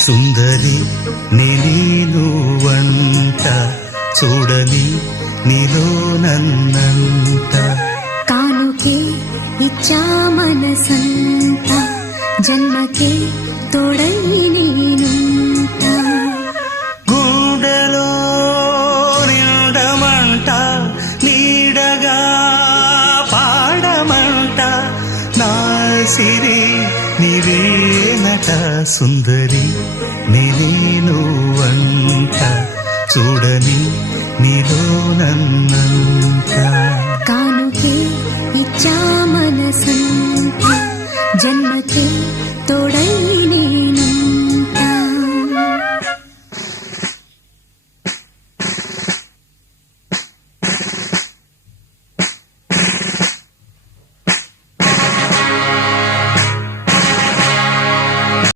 సుందరి నేను వంట చూడని నీలో నన్నంట కానుకే ఇచ్చా మనసంత జన్మకే తోడై నేనుంట గుండెలో నిండమంట నీడగా పాడమంట నా సిరి నీవేనట సుందరి నేను వంట చూడని నీలో నన్నంత కానుకే ఇచ్చా మనసంత జన్మకే తోడై